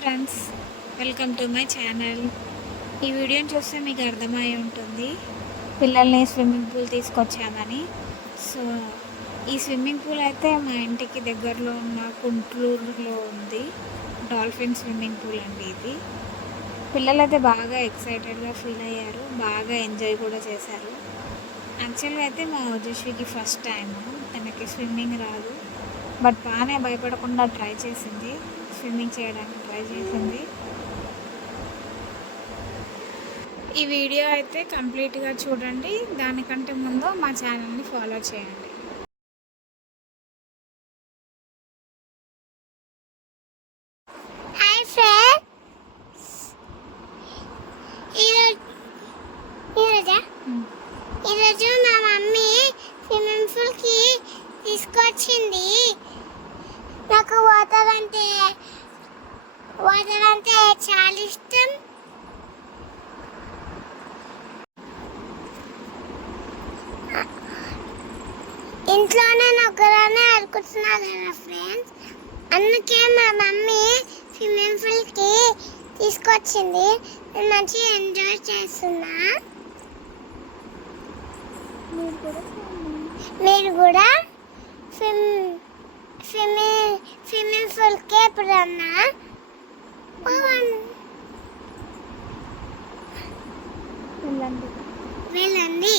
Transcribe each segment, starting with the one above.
Friends, welcome to my channel. ఈ వీడియోని చూస్తే మీకు అర్థమై ఉంటుంది పిల్లల్ని స్విమ్మింగ్ పూల్ తీసుకొచ్చామని. సో ఈ స్విమ్మింగ్ పూల్ అయితే మా ఇంటికి దగ్గరలో ఉన్న కుంట్లూరులో ఉంది. డాల్ఫిన్ స్విమ్మింగ్ పూల్ అండి ఇది. పిల్లలు అయితే బాగా ఎక్సైటెడ్గా ఫీల్ అయ్యారు, బాగా ఎంజాయ్ కూడా చేశారు. యాక్చువల్గా అయితే మా ఓజస్వికి ఫస్ట్ టైం, తనకి స్విమ్మింగ్ రాదు, బట్ బాగానే భయపడకుండా ట్రై చేసింది, స్విమ్మింగ్ చేయడానికి ట్రై చేసింది. ఈ వీడియో అయితే కంప్లీట్గా చూడండి, దానికంటే ముందు మా ఛానల్ని ఫాలో చేయండి. హాయ్ ఫ్రెండ్స్, ఈరోజు మా మమ్మీ స్విమ్మింగ్ పూల్కి తీసుకొచ్చింది. నాకు వాటర్ అంటే చాలా ఇష్టం. ఇంట్లోనే ఒక్కదానే ఆడుకుంటున్నా కదా ఫ్రెండ్స్, అందుకే మా మమ్మీ స్విమ్మింగ్ పూల్కి తీసుకొచ్చింది. నేను మంచిగా ఎంజాయ్ చేస్తున్నా. మీరు కూడా స్విమ్మింగ్ పూల్కి ఎప్పుడన్నా వెళ్ళండి.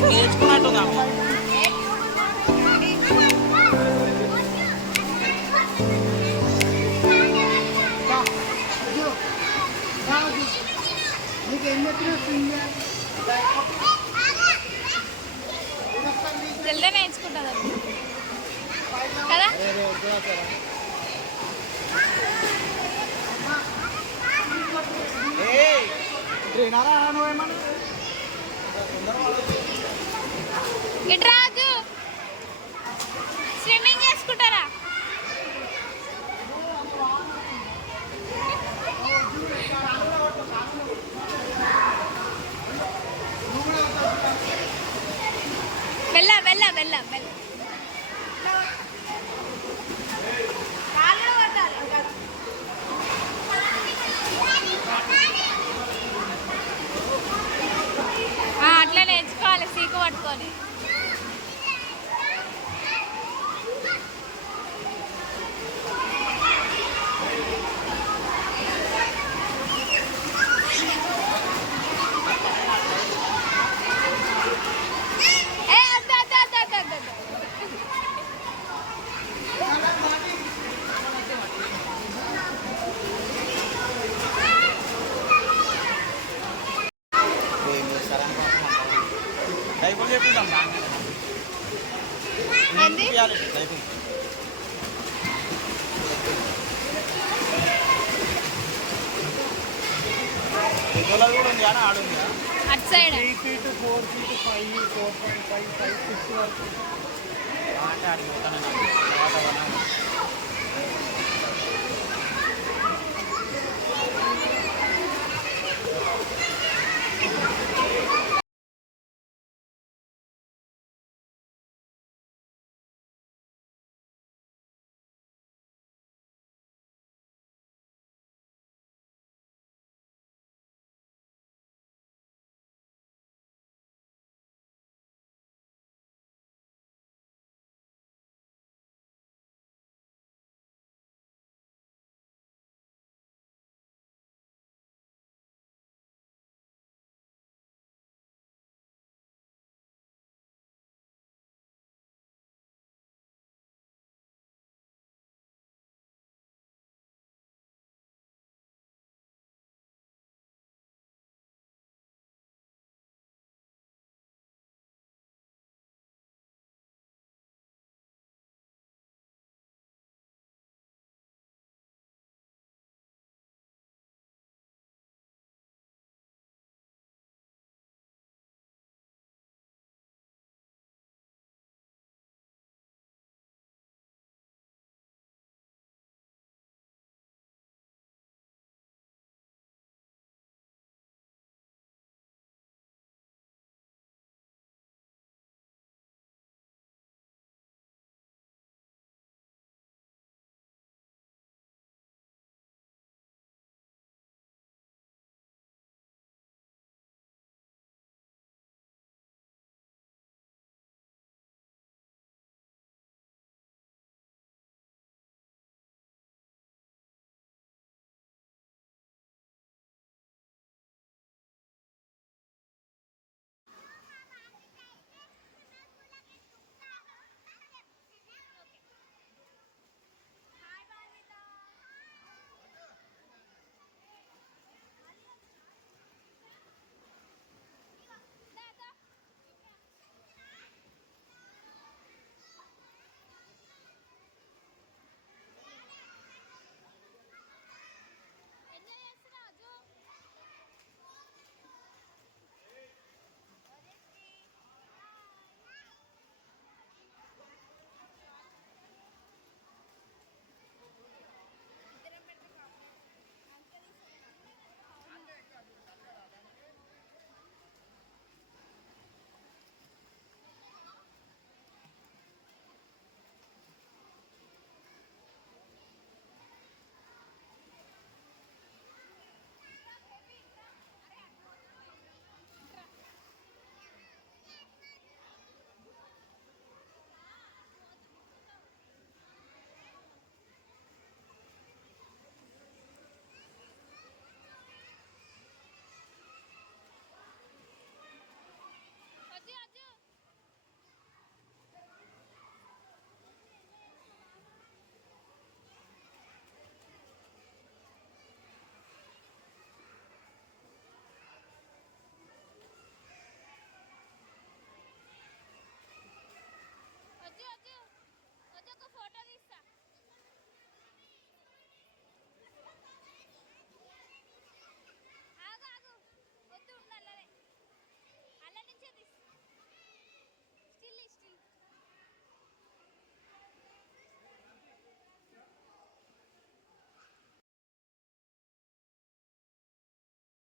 నేర్చుకున్నట్టుందా జల్దీ నేర్చుకుంటుంది కదా. ఇటు రాజు స్విమ్మింగ్ చేసుకుంటారా? వెళ్ళా వెళ్ళా వెళ్ళా వెళ్ళా. అట్లా నేర్చుకోవాలి సీకు పట్టుకొని. డైపులు చెప్పిద్దాం ఏంది? డైపులు పెద్దోళ్ళది కూడా ఉంది కానీ ఆడుంది అటు సైడ్ 3 feet, 4 feet, 5, 4.5, 5, 6 వరకు. అంటే ఆడికి పోతాను తర్వాత